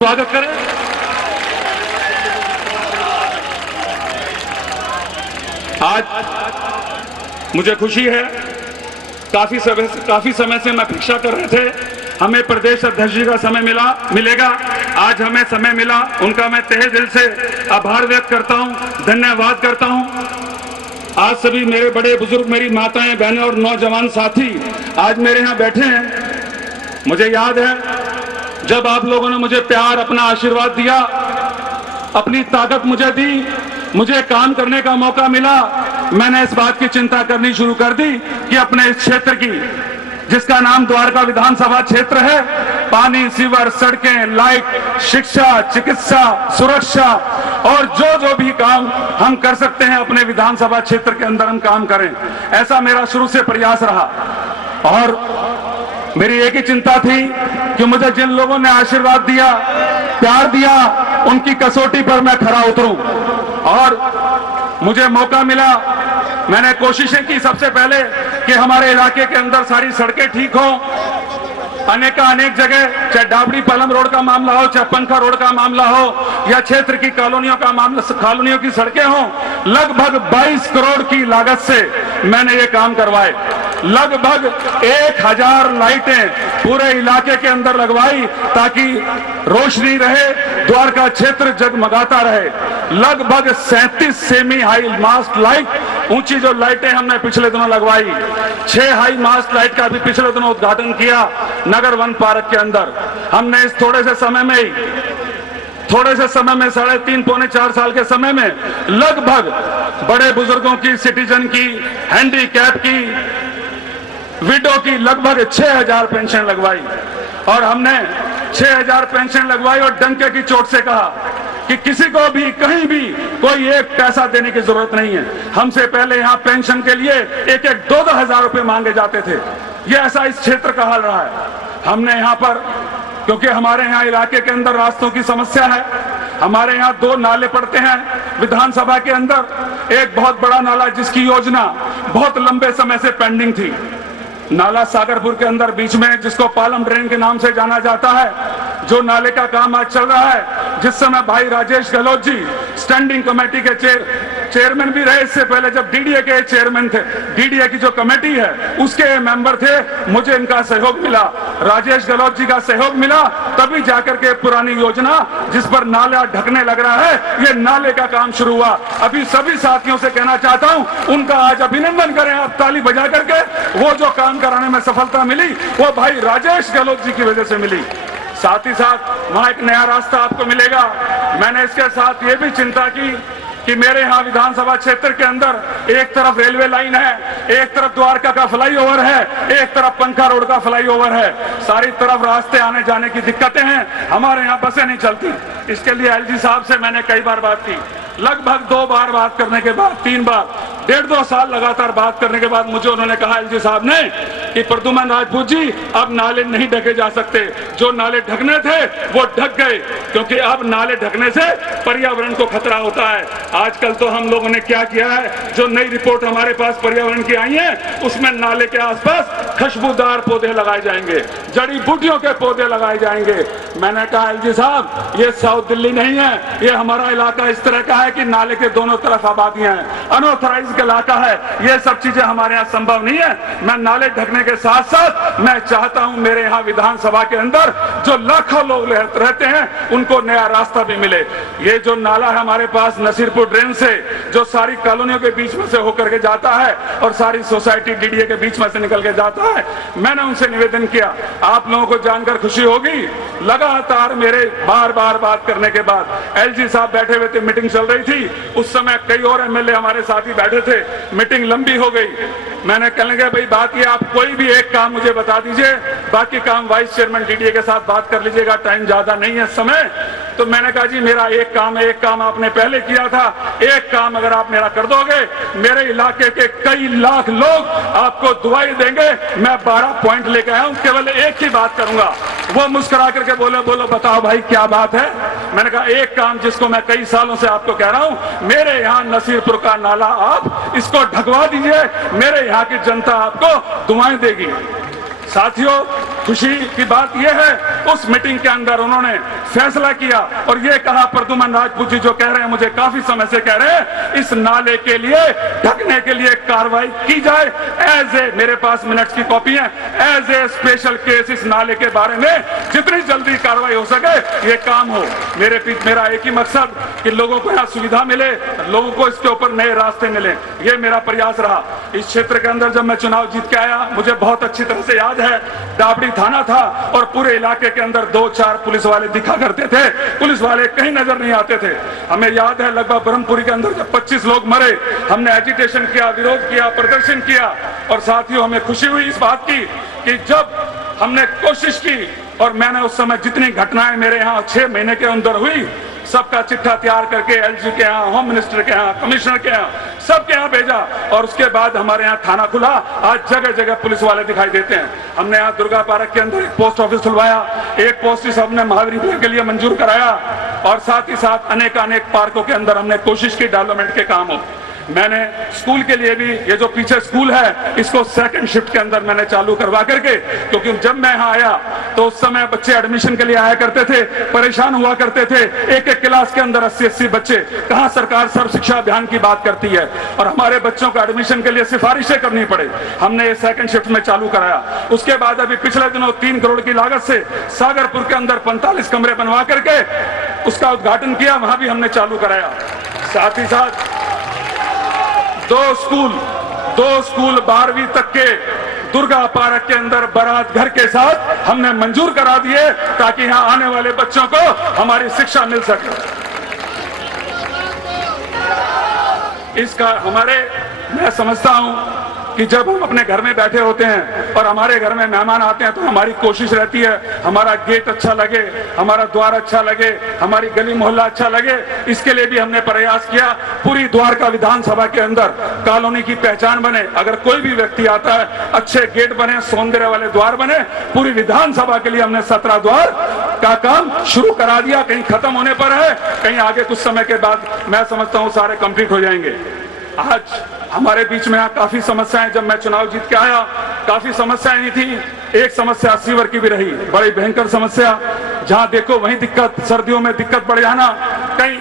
स्वागत करें। आज मुझे खुशी है, काफी समय से मैं प्रतीक्षा कर रहे थे, हमें प्रदेश अध्यक्ष जी का समय मिलेगा। आज हमें समय मिला, उनका मैं तहे दिल से आभार व्यक्त करता हूं, धन्यवाद करता हूं। आज सभी मेरे बड़े बुजुर्ग, मेरी माताएं, बहनें और नौजवान साथी आज मेरे यहाँ बैठे हैं। मुझे याद है जब आप लोगों ने मुझे प्यार, अपना आशीर्वाद दिया, अपनी ताकत मुझे दी, मुझे काम करने का मौका मिला, मैंने इस बात की चिंता करनी शुरू कर दी कि अपने इस क्षेत्र की, जिसका नाम द्वारका विधानसभा क्षेत्र है, पानी, सीवर, सड़कें, लाइट, शिक्षा, चिकित्सा, सुरक्षा और जो भी काम हम कर सकते हैं अपने विधानसभा क्षेत्र के अंदर हम काम करें, ऐसा मेरा शुरू से प्रयास रहा। और मेरी एक ही चिंता थी कि मुझे जिन लोगों ने आशीर्वाद दिया, प्यार दिया, उनकी कसौटी पर मैं खरा उतरूं। और मुझे मौका मिला, मैंने कोशिशें की सबसे पहले कि हमारे इलाके के अंदर सारी सड़कें ठीक हों। अनेक जगह, चाहे डाबड़ी पालम रोड का मामला हो, चाहे पंखा रोड का मामला हो, या क्षेत्र की कॉलोनियों का मामला, कॉलोनियों की सड़कें हों, लगभग 22 करोड़ की लागत से मैंने ये काम करवाए। लगभग 1000 लाइटें पूरे इलाके के अंदर लगवाई ताकि रोशनी रहे, द्वारका क्षेत्र जगमगाता रहे। लगभग 37 सेमी हाई मास्ट लाइट, ऊंची जो लाइटें हमने पिछले दिनों लगवाई, 6 हाई मास्ट लाइट का भी पिछले दिनों उद्घाटन किया नगर वन पार्क के अंदर। हमने इस थोड़े से समय में 3.5 पौने 4 साल के समय में लगभग बड़े बुजुर्गों की, सिटीजन की, हैंडीकैप की, विडो की लगभग 6000 पेंशन लगवाई। और हमने 6000 पेंशन लगवाई और डंके की चोट से कहा कि किसी को भी कहीं भी कोई एक पैसा देने की जरूरत नहीं है। हमसे पहले यहाँ पेंशन के लिए 2-2 हजार रुपए मांगे जाते थे। ये ऐसा इस क्षेत्र का हाल रहा है। हमने यहाँ पर, क्योंकि हमारे यहाँ इलाके के अंदर रास्तों की समस्या है, हमारे यहाँ 2 नाले पड़ते हैं विधानसभा के अंदर। एक बहुत बड़ा नाला जिसकी योजना बहुत लंबे समय से पेंडिंग थी, नाला सागरपुर के अंदर बीच में, जिसको पालम ड्रेन के नाम से जाना जाता है, जो नाले का काम आज चल रहा है, जिस समय भाई राजेश गहलोत जी स्टैंडिंग कमेटी के चेयरमैन भी रहे, इससे पहले जब डीडीए के चेयरमैन थे, डीडीए की जो कमेटी है उसके मेंबर थे, मुझे इनका सहयोग मिला, राजेश गहलोत जी का सहयोग मिला, तभी जाकर के पुरानी योजना जिस पर नाला ढकने लग रहा है, ये नाले का काम शुरू हुआ। अभी सभी साथियों से कहना चाहता हूं, उनका आज अभिनंदन करें आप ताली बजा करके। वो जो काम कराने में सफलता मिली वो भाई राजेश गहलोत जी की वजह से मिली। साथ ही साथ वहां एक नया रास्ता आपको मिलेगा। मैंने इसके साथ ये भी चिंता की कि मेरे यहाँ विधानसभा क्षेत्र के अंदर एक तरफ रेलवे लाइन है, एक तरफ द्वारका का फ्लाईओवर है, एक तरफ पंखा रोड का फ्लाईओवर है, सारी तरफ रास्ते आने जाने की दिक्कतें हैं, हमारे यहाँ बसें नहीं चलती। इसके लिए एलजी साहब से मैंने कई बार बात की, लगभग 2 बार बात करने के बाद, 3 बार, 1.5-2 साल लगातार बात करने के बाद मुझे उन्होंने कहा एलजी साहब ने कि प्रद्युमन राजपूत जी, अब नाले नहीं ढके जा सकते, जो नाले ढकने थे वो ढक गए, क्योंकि अब नाले ढकने से पर्यावरण को खतरा होता है। आजकल तो हम लोगों ने क्या किया है, जो नई रिपोर्ट हमारे पास पर्यावरण की आई है, उसमें नाले के आसपास खुशबूदार पौधे लगाए जाएंगे, जड़ी बूटियों के पौधे लगाए जाएंगे। मैंने कहा एलजी साहब, ये साउथ दिल्ली नहीं है, ये हमारा इलाका इस तरह का है कि नाले के दोनों तरफ आबादियां हैं, अनऑथराइज्ड इलाका है, ये सब चीजें हमारे यहाँ संभव नहीं है। मैं नाले ढकने के साथ साथ मैं चाहता हूं मेरे यहाँ विधानसभा के अंदर जो लाखों लोग रहते हैं उनको नया रास्ता भी मिले। ये जो नाला है हमारे पास नसीरपुर ड्रेन से, जो सारी कॉलोनियों के बीच में से होकर के जाता है और सारी सोसाइटी डीडीए के बीच में से निकल के जाता है, मैंने उनसे निवेदन किया, आप लोगों को जानकर खुशी होगी, लगातार मेरे बार बात करने के बाद एलजी साहब बैठे हुए थे, मीटिंग चल रही थी, उस समय कई और एमएलए हमारे साथ ही बैठे थे, मीटिंग लंबी हो गई। मैंने कहने लगा भाई बात ये, आप कोई भी एक काम मुझे बता दीजिए, बाकी काम वाइस चेयरमैन डीडीए के साथ बात कर लीजिएगा, टाइम ज्यादा नहीं है समय। तो मैंने कहा जी मेरा एक काम है, एक काम आपने पहले किया था, एक काम अगर आप मेरा कर दोगे, मेरे इलाके के कई लाख लोग आपको दुआई देंगे। मैं 12 पॉइंट लेके आया हूं, केवल एक ही बात करूंगा। वो मुस्कुरा करके बोलो बताओ भाई क्या बात है। मैंने कहा एक काम जिसको मैं कई सालों से आपको कह रहा हूं, मेरे यहाँ नसीरपुर का नाला आप इसको ढकवा दीजिए, मेरे यहाँ की जनता आपको दुआएं देगी। साथियों, खुशी की बात यह है उस मीटिंग के अंदर उन्होंने फैसला किया और ये कहा, प्रद्युमन राजपूत जी जो कह रहे हैं, मुझे काफी समय से कह रहे हैं, इस नाले के लिए ढकने के लिए कार्रवाई की जाए। एज ए, मेरे पास मिनट्स की कॉपी है, एज ए स्पेशल केस इस नाले के बारे में जितनी जल्दी कार्रवाई हो सके ये काम हो। मेरा एक ही मकसद कि लोगों को यहाँ सुविधा मिले, लोगों को इसके ऊपर नए रास्ते मिले, ये मेरा प्रयास रहा। इस क्षेत्र के अंदर जब मैं चुनाव जीत के आया, मुझे बहुत अच्छी तरह से याद है, डाबड़ी थाना था और पूरे इलाके के अंदर 2-4 पुलिस वाले दिखा करते थे, पुलिस वाले कहीं नजर नहीं आते थे। हमें याद है लगभग ब्रह्मपुरी के अंदर जब 25 लोग मरे, हमने एजिटेशन किया, विरोध किया, प्रदर्शन किया और साथियों हमें खुशी हुई इस बात की कि जब हमने कोशिश की और मैंने उस समय जितनी घटनाएं मेरे यहाँ 6 महीने के अंदर हुई सबका चिट्ठा तैयार करके एलजी के यहाँ, होम मिनिस्टर के यहाँ, कमिश्नर के यहाँ, सबके यहाँ भेजा और उसके बाद हमारे यहाँ थाना खुला। आज जगह जगह पुलिस वाले दिखाई देते हैं। हमने यहाँ दुर्गा पार्क के अंदर एक पोस्ट ऑफिस खुलवाया, एक पोस्ट ऑफिस हमने महावीर के लिए मंजूर कराया और साथ ही साथ अनेक पार्कों के अंदर हमने कोशिश की डेवलपमेंट के काम हो। मैंने स्कूल के लिए भी, ये जो पीछे स्कूल है इसको सेकंड शिफ्ट के अंदर मैंने चालू करवा करके, क्योंकि जब मैं यहाँ आया तो उस समय बच्चे एडमिशन के लिए आया करते थे, परेशान हुआ करते थे, एक क्लास के अंदर 80-80 बच्चे। कहाँ सरकार सर्व शिक्षा अभियान की बात करती है और हमारे बच्चों को एडमिशन के लिए सिफारिशें करनी पड़े। हमने ये सेकंड शिफ्ट में चालू कराया। उसके बाद अभी पिछले दिनों 3 करोड़ की लागत से सागरपुर के अंदर 45 कमरे बनवा करके उसका उद्घाटन किया, वहां भी हमने चालू कराया। साथ ही साथ 2 स्कूल 12वीं तक के दुर्गा पार्क के अंदर बारात घर के साथ हमने मंजूर करा दिए ताकि यहां आने वाले बच्चों को हमारी शिक्षा मिल सके। इसका मैं समझता हूं कि जब हम अपने घर में बैठे होते हैं और हमारे घर में मेहमान आते हैं तो हमारी कोशिश रहती है हमारा गेट अच्छा लगे, हमारा द्वार अच्छा लगे, हमारी गली मोहल्ला अच्छा लगे। इसके लिए भी हमने प्रयास किया, पूरी द्वारका विधानसभा के अंदर कॉलोनी की पहचान बने। अगर कोई भी व्यक्ति आता है, अच्छे गेट बने, सौंदर्य वाले द्वार बने। पूरी विधानसभा के लिए हमने 17 द्वार का काम शुरू करा दिया। कहीं खत्म होने पर है, कहीं आगे कुछ समय के बाद मैं समझता हूं सारे कंप्लीट हो जाएंगे। आज हमारे बीच में यहाँ काफी समस्याएं, जब मैं चुनाव जीत के आया काफी समस्याएं नहीं थी। एक समस्या सीवर की भी रही, बड़ी भयंकर समस्या, जहां देखो वहीं दिक्कत, सर्दियों में दिक्कत बढ़ जाना, कहीं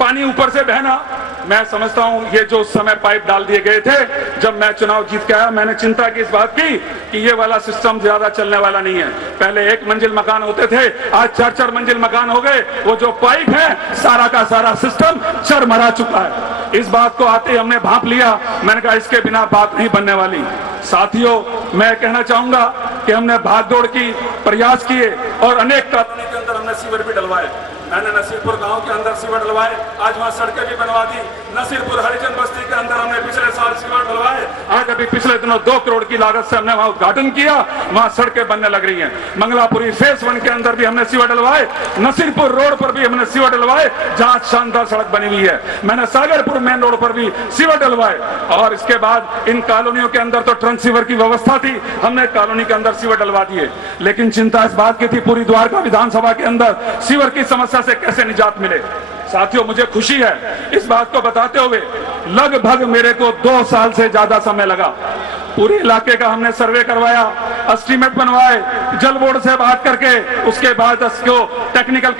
पानी ऊपर से बहना। मैं समझता हूं ये जो उस समय पाइप डाल दिए गए थे, जब मैं चुनाव जीत के आया मैंने चिंता की इस बात की कि ये वाला सिस्टम ज्यादा चलने वाला नहीं है। पहले 1 मंजिल मकान होते थे, आज 4-4 मंजिल मकान हो गए। वो जो पाइप है सारा का सारा सिस्टम चरमरा चुका है। इस बात को आते ही हमने भांप लिया। मैंने कहा इसके बिना बात नहीं बनने वाली। साथियों, मैं कहना चाहूंगा कि हमने भागदौड़ की, प्रयास किए और अनेक कॉलोनी के अंदर हमने सीवर भी डलवाए। मैंने नसीरपुर गांव के अंदर सीवर डलवाए, आज वहां सड़कें भी बनवा दी। नसीरपुर हरिजन बस्ती के अंदर हमने पिछले साल सीवर डलवाए। आज अभी पिछले दिनों 2 करोड़ की लागत से हमने वहां उद्घाटन किया, वहां सड़कें बनने लग रही हैं। मंगलापुरी फेस 1 के अंदर भी हमने सीवर डलवाए, नसीरपुर रोड पर भी हमने सीवर डलवाए, जहां शानदार सड़क बनी हुई है। मैंने सागरपुर मेन रोड पर भी सीवर डलवाए और इसके बाद इन कॉलोनियों के अंदर तो ट्रंक सीवर की व्यवस्था थी, हमने कॉलोनी के अंदर सीवर डलवा दिए। लेकिन चिंता इस बात की थी पूरी द्वारका विधानसभा के अंदर सीवर की समस्या से कैसे निजात मिले। साथियों, मुझे खुशी है इस बात को बताते हुए, लगभग मेरे को 2 साल से ज्यादा समय लगा। पूरे इलाके का हमने सर्वे करवाया, एस्टीमेट बनवाए, जल बोर्ड से बात करके, उसके बाद इसको टेक्निकल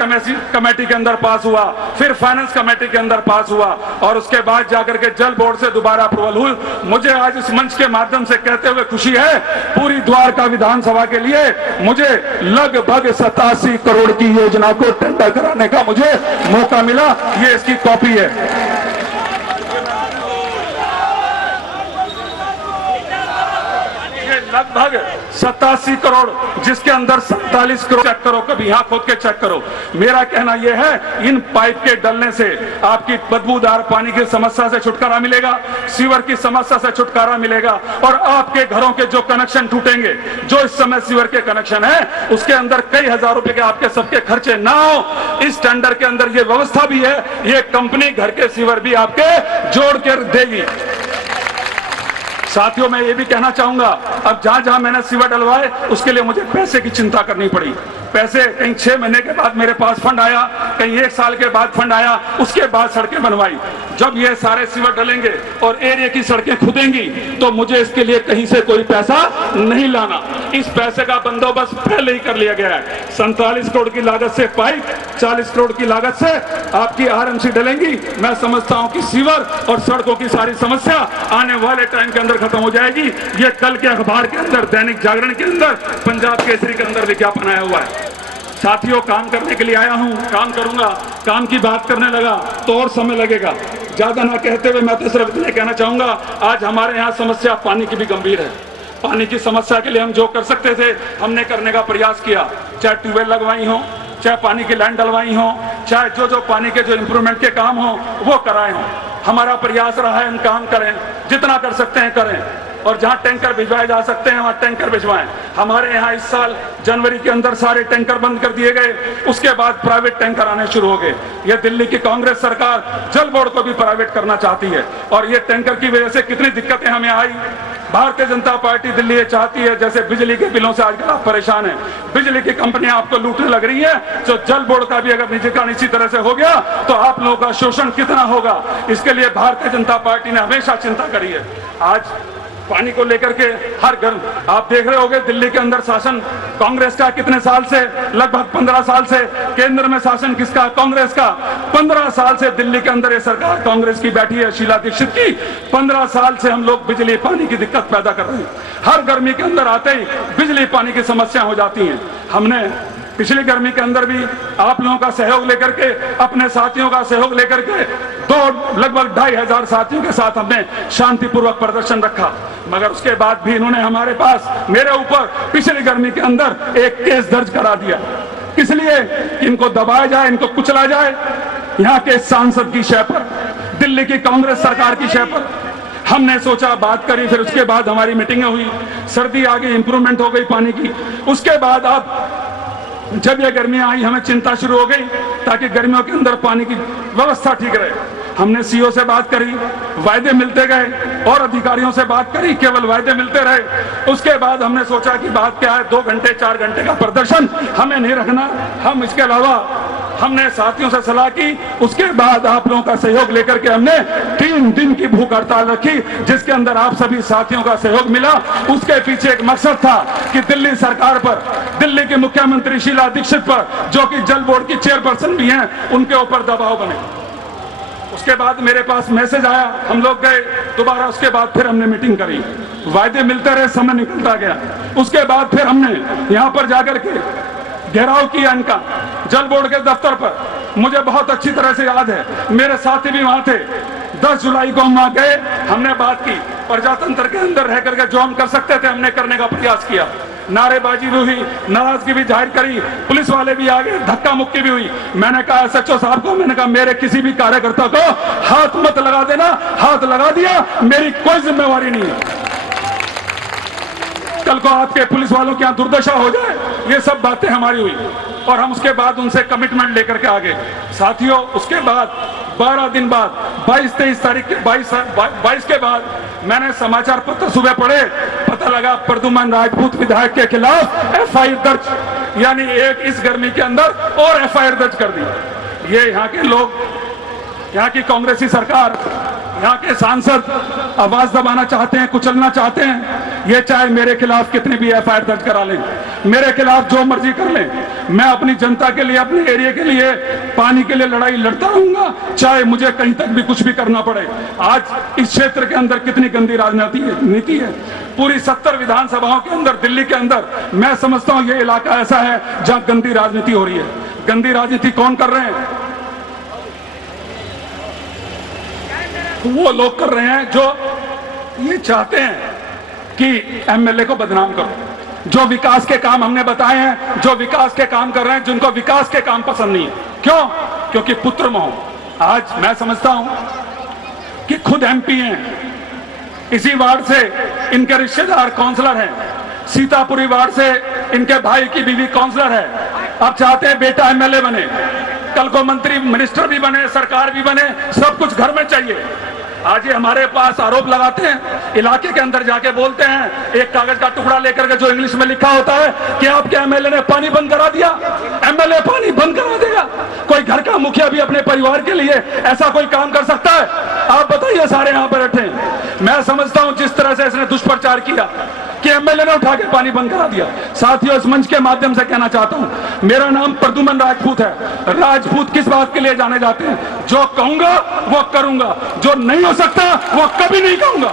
कमेटी के अंदर पास हुआ, फिर फाइनेंस कमेटी के अंदर पास हुआ और उसके बाद जाकर के जल बोर्ड से दोबारा अप्रूवल हुई। मुझे आज इस मंच के माध्यम से कहते हुए खुशी है, पूरी द्वारका विधानसभा के लिए मुझे लगभग 87 करोड़ की योजना को टेंडर कराने का मुझे मौका मिला। ये इसकी कॉपी है। लगभग 87 करोड़, जिसके अंदर 47 करोड़ चेक करो, कभी यहां खोद के चेक करो। मेरा कहना यह है, इन पाइप के डलने से आपकी बदबूदार पानी की समस्या से छुटकारा मिलेगा, सीवर की समस्या से छुटकारा मिलेगा और आपके घरों के जो कनेक्शन टूटेंगे, जो इस समय सीवर के कनेक्शन है, उसके अंदर कई हजार रुपए के आपके सबके खर्चे ना हो। इस टेंडर के अंदर यह व्यवस्था भी है, ये कंपनी घर के सीवर भी आपके जोड़ कर देगी। साथियों, मैं ये भी कहना चाहूंगा, अब जहां जहां मैंने सीवर डलवाए उसके लिए मुझे पैसे की चिंता करनी पड़ी। पैसे कहीं 6 महीने के बाद मेरे पास फंड आया, कहीं 1 साल के बाद फंड आया, उसके बाद सड़कें बनवाई। जब ये सारे सीवर डलेंगे और एरिया की सड़कें खुदेंगी तो मुझे इसके लिए कहीं से कोई पैसा नहीं लाना। इस पैसे का बंदोबस्त पहले ही कर लिया गया है। 47 करोड़ की लागत से पाइप, 40 करोड़ की लागत से आपकी आरएमसी डलेंगी। मैं समझता हूं कि सीवर और सड़कों की सारी समस्या आने वाले टाइम के अंदर खत्म हो जाएगी। ये कल के अखबार के अंदर, दैनिक जागरण के अंदर, पंजाब केसरी के अंदर विज्ञापन आया हुआ है। साथियों, काम करने के लिए आया हूं, काम करूंगा। काम की बात करने लगा तो और समय लगेगा। ज्यादा ना कहते हुए मैं तो सिर्फ इतने कहना चाहूंगा, आज हमारे यहाँ समस्या पानी की भी गंभीर है। पानी की समस्या के लिए हम जो कर सकते थे हमने करने का प्रयास किया, चाहे ट्यूबवेल लगवाई हो, चाहे पानी की लाइन डलवाई हो, चाहे जो पानी के जो इंप्रूवमेंट के काम हो वो कराए हो। हमारा प्रयास रहा है हम काम करें, जितना कर सकते हैं करें, और जहां टैंकर भिजवाए जा सकते हैं वहां टैंकर भिजवाएं। हमारे यहाँ इस साल जनवरी के अंदर सारे टैंकर बंद कर दिए गए, उसके बाद प्राइवेट टैंकर आने शुरू हो गए। यह दिल्ली की कांग्रेस सरकार जल बोर्ड को भी प्राइवेट करना चाहती है, और ये टैंकर की वजह से कितनी दिक्कतें हमें आई। भारतीय जनता पार्टी दिल्ली ये चाहती है, जैसे बिजली के बिलों से आजकल आप परेशान हैं, बिजली की कंपनियां आपको लूटने लग रही है, तो जल बोर्ड का भी अगर निजीकरण इसी तरह से हो गया तो आप लोगों का शोषण कितना होगा। इसके लिए भारतीय जनता पार्टी ने हमेशा चिंता करी है। आज पानी को लेकर के हर घर आप देख रहे होंगे, दिल्ली के अंदर शासन कांग्रेस का कितने साल से, लगभग 15 साल से। केंद्र में शासन किसका? कांग्रेस का। 15 साल से दिल्ली के अंदर ये सरकार कांग्रेस की बैठी है, शीला दीक्षित की। 15 साल से हम लोग बिजली पानी की दिक्कत पैदा कर रहे हैं। हर गर्मी के अंदर आते ही बिजली पानी की समस्या हो जाती है। हमने पिछली गर्मी के अंदर भी आप लोगों का सहयोग लेकर के, अपने साथियों का सहयोग लेकर के लगभग 2,500 साथियों के साथ हमने शांतिपूर्वक प्रदर्शन रखा, मगर उसके बाद भी इन्होंने हमारे पास, मेरे ऊपर पिछली गर्मी के अंदर एक केस दर्ज करा दिया। किस लिए? इनको दबाया जाए, इनको कुचला जाए। यहाँ के सांसद की शय पर, दिल्ली की कांग्रेस सरकार की शय पर हमने सोचा, बात करी, फिर उसके बाद हमारी मीटिंगें हुई। सर्दी आ गई, इंप्रूवमेंट हो गई पानी की। उसके बाद अब जब ये गर्मियां आई हमें चिंता शुरू हो गई, ताकि गर्मियों के अंदर पानी की व्यवस्था ठीक रहे। हमने सीओ से बात करी, वायदे मिलते गए, और अधिकारियों से बात करी, केवल वायदे मिलते रहे। उसके बाद हमने सोचा कि बात क्या है, 2 घंटे 4 घंटे का प्रदर्शन हमें नहीं रखना। हम इसके अलावा हमने साथियों से सलाह की। उसके बाद आप लोगों का सहयोग लेकर के हमने 3 दिन की भूख हड़ताल रखी, जिसके अंदर आप सभी साथियों का सहयोग मिला। उसके पीछे एक मकसद था कि दिल्ली सरकार पर, दिल्ली के मुख्यमंत्री शीला दीक्षित पर, जो कि जल बोर्ड की चेयरपर्सन भी हैं, उनके ऊपर दबाव बने। उसके बाद मेरे पास मैसेज आया, हम लोग गए दोबारा। उसके बाद फिर हमने मीटिंग करी, वायदे मिलते रहे, समय निकलता गया। उसके बाद फिर हमने यहाँ पर जाकर के घेराव किया इनका, जल बोर्ड के दफ्तर पर। मुझे बहुत अच्छी तरह से याद है, मेरे साथी भी वहां थे। 10 जुलाई को हम वहां गए, हमने बात की, प्रजातंत्र के अंदर रह करके जो हम कर सकते थे हमने करने का प्रयास किया। नारेबाजी भी हुई, नाराजगी भी जाहिर करी, पुलिस वाले भी आ गए, धक्का मुक्की भी हुई। मैंने कहा एसएचओ साहब को, मैंने कहा मेरे किसी भी कार्यकर्ता को हाथ मत लगा देना। हाथ लगा दिया, मेरी कोई जिम्मेवारी नहीं है। कल को आपके पुलिस वालों की यहाँ दुर्दशा हो जाए, ये सब बातें हमारी हुई, और हम उसके बाद उनसे कमिटमेंट लेकर के आगे। साथियों, उसके बाद 12 दिन बाद 22-23 तारीख के 22 के बाद मैंने समाचार पत्र सुबह पढ़े, पता लगा प्रद्युमन राजपूत विधायक के खिलाफ एफआईआर दर्ज, यानी एक इस गर्मी के अंदर और एफआईआर दर्ज कर दी। ये यहाँ के लोग, यहाँ की कांग्रेसी सरकार, यहाँ के सांसद आवाज दबाना चाहते हैं, कुचलना चाहते हैं। ये चाहे मेरे खिलाफ कितनी भी एफआईआर दर्ज करा लें, मेरे खिलाफ जो मर्जी कर लें, मैं अपनी जनता के लिए, अपने एरिया के लिए, पानी के लिए लड़ाई लड़ता रहूंगा, चाहे मुझे कहीं तक भी कुछ भी करना पड़े। आज इस क्षेत्र के अंदर कितनी गंदी राजनीति नीति है। पूरी 70 विधानसभाओं के अंदर, दिल्ली के अंदर, मैं समझता हूं ये इलाका ऐसा है जहां गंदी राजनीति हो रही है। गंदी राजनीति कौन कर रहे हैं? वो लोग कर रहे हैं जो ये चाहते हैं कि एमएलए को बदनाम करो। जो विकास के काम हमने बताए हैं, जो विकास के काम कर रहे हैं, जिनको विकास के काम पसंद नहीं है। क्यों? क्योंकि पुत्र मोह। आज मैं समझता हूं कि खुद एमपी हैं, इसी वार्ड से इनके रिश्तेदार काउंसलर हैं, सीतापुरी वार्ड से इनके भाई की बीवी काउंसलर है। अब चाहते हैं बेटा एमएलए बने, कल को मंत्री मिनिस्टर भी बने, सरकार भी बने, सब कुछ घर में चाहिए। आज ये हमारे पास आरोप लगाते हैं, इलाके के अंदर जाके बोलते हैं, एक कागज का टुकड़ा लेकर के जो इंग्लिश में लिखा होता है कि आपके एमएलए ने पानी बंद करा दिया। एमएलए पानी बंद करा देगा? कोई घर का मुखिया भी अपने परिवार के लिए ऐसा कोई काम कर सकता है? आप बताइए, सारे यहां पर बैठे हैं। मैं समझता हूं जिस तरह से इसने दुष्प्रचार किया कि एमएलए ने उठा के पानी बंद करा दिया। साथियों, इस मंच के माध्यम से कहना चाहता हूं, मेरा नाम प्रद्युमन राजपूत है। राजपूत किस बात के लिए जाने जाते हैं? जो कहूंगा वो करूंगा, जो नहीं हो सकता वो कभी नहीं कहूंगा।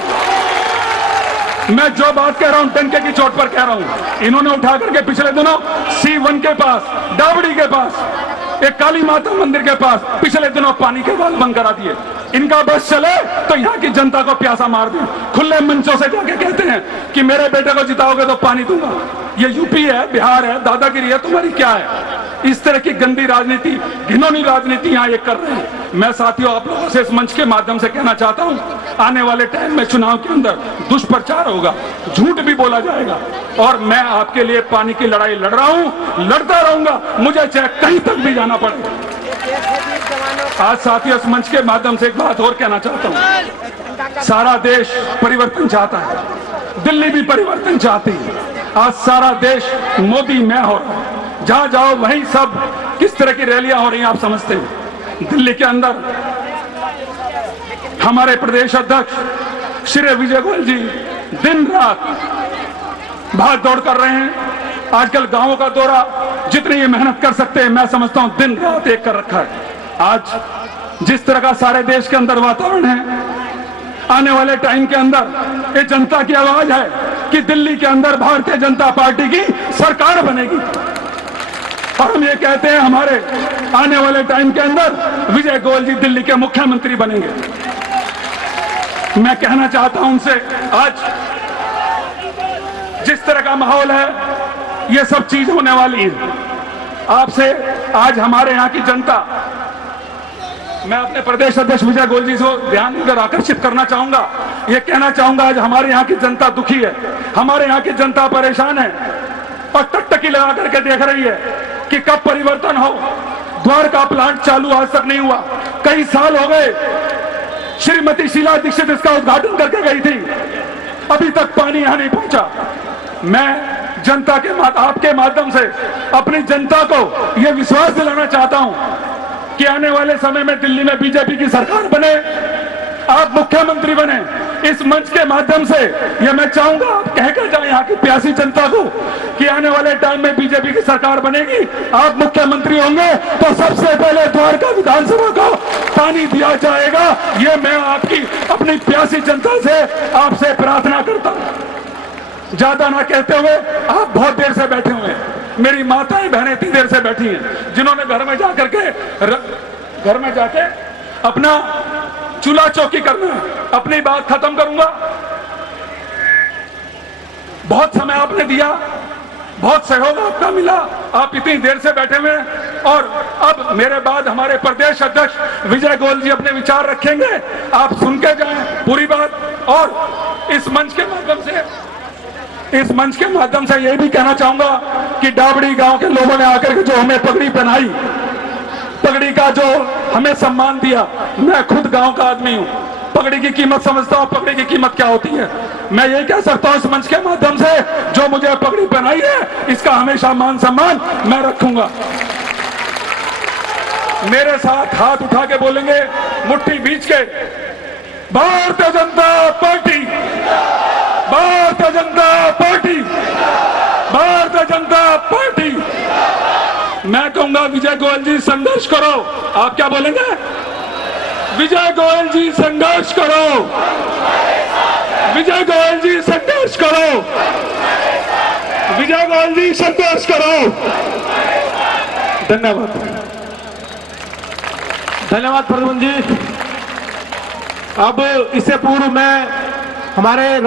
मैं जो बात कह रहा हूं डंके की चोट पर कह रहा हूं। इन्होंने उठा करके पिछले दिनों C1 के पास, डाबड़ी के पास, एक काली माता मंदिर के पास पिछले दिनों पानी के वाल्व बंद करा दिए। इनका बस चले तो यहाँ की जनता को प्यासा मार दें। खुले मंचों से जाके कहते हैं कि मेरे बेटे को जिताओगे तो पानी दूंगा। ये यूपी है, बिहार है, दादागिरी है, तुम्हारी क्या है? इस तरह की गंदी राजनीति, घिनौनी राजनीति यहाँ ये कर रहे हैं। मैं साथियों आप लोगों से इस मंच के माध्यम से कहना चाहता हूँ, आने वाले टाइम में चुनाव के अंदर दुष्प्रचार होगा, झूठ भी बोला जाएगा, और मैं आपके लिए पानी की लड़ाई लड़ रहा हूँ, लड़ता रहूंगा, मुझे चाहे कहीं तक भी जाना पड़े। आज साथियों इस मंच के माध्यम से एक बात और कहना चाहता हूँ, सारा देश परिवर्तन चाहता है, दिल्ली भी परिवर्तन चाहती है। आज सारा देश मोदी मैं हो रहा है, जहां जाओ वहीं सब किस तरह की रैलियां हो रही हैं आप समझते हैं। दिल्ली के अंदर हमारे प्रदेश अध्यक्ष श्री विजय गोयल जी दिन रात भाग दौड़ कर रहे हैं। आजकल गांवों का दौरा जितनी ये मेहनत कर सकते हैं, मैं समझता हूं दिन रात एक कर रखा है। आज जिस तरह का सारे देश के अंदर वातावरण है, आने वाले टाइम के अंदर ये जनता की आवाज है कि दिल्ली के अंदर भारतीय जनता पार्टी की सरकार बनेगी, और हम ये कहते हैं हमारे आने वाले टाइम के अंदर विजय गोयल जी दिल्ली के मुख्यमंत्री बनेंगे। मैं कहना चाहता हूं उनसे, आज जिस तरह का माहौल है, ये सब चीज होने वाली है। आपसे आज हमारे यहाँ की जनता, मैं अपने प्रदेश अध्यक्ष विजय गोयल जी को ध्यान इधर आकर्षित करना चाहूंगा, ये कहना चाहूंगा, आज हमारे यहाँ की जनता दुखी है, हमारे यहाँ की जनता परेशान है, और टकटकी लगा करके देख रही है कि कब परिवर्तन हो। द्वार का प्लांट चालू आज तक नहीं हुआ, कई साल हो गए। श्रीमती शीला दीक्षित इसका उद्घाटन करके गई थी, अभी तक पानी यहां नहीं पहुंचा। मैं जनता के आपके माध्यम से अपनी जनता को यह विश्वास दिलाना चाहता हूं कि आने वाले समय में दिल्ली में बीजेपी की सरकार बने, आप मुख्यमंत्री बने। इस मंच के माध्यम से यह मैं चाहूंगा आप कहकर जाए यहाँ की प्यासी जनता को कि आने वाले टाइम में बीजेपी की सरकार बनेगी, आप मुख्यमंत्री होंगे तो सबसे पहले द्वारका विधानसभा को पानी दिया जाएगा। ये मैं आपकी अपनी प्यासी जनता से आपसे प्रार्थना करता हूं। ज्यादा ना कहते हुए, आप बहुत देर से बैठे हुए हैं, मेरी माताएं बहनें इतनी देर से बैठी हैं, जिन्होंने घर में जाके अपना चूल्हा चौकी करना है। अपनी बात खत्म करूंगा। बहुत समय आपने दिया, बहुत सहयोग आपका मिला, आप इतनी देर से बैठे हुए हैं, और अब मेरे बाद हमारे प्रदेश अध्यक्ष विजय गोयल जी अपने विचार रखेंगे, आप सुन के जाएं पूरी बात। और इस मंच के माध्यम से यह भी कहना चाहूंगा कि डाबड़ी गांव के लोगों ने आकर के जो हमें पगड़ी पहनाई, पगड़ी का जो हमें सम्मान दिया, मैं खुद गांव का आदमी हूं, पगड़ी की कीमत समझता हूं, पगड़ी की कीमत क्या होती है। मैं ये कह सकता हूं इस मंच के माध्यम से, जो मुझे पगड़ी पहनाई है, इसका हमेशा मान सम्मान मैं रखूंगा। मेरे साथ हाथ उठा के बोलेंगे, मुट्ठी बीच के, Bharatiya Janata party, Bharatiya Janata party, Bharatiya Janata party. मैं कहूंगा विजय गोयल जी संघर्ष करो। आप क्या बोलेंगे? विजय गोयल जी संघर्ष करो, विजय गोयल जी संघर्ष करो, विजय गोयल जी संघर्ष करो। धन्यवाद। धन्यवाद प्रद्युमन जी। अब इससे पूर्व मैं हमारे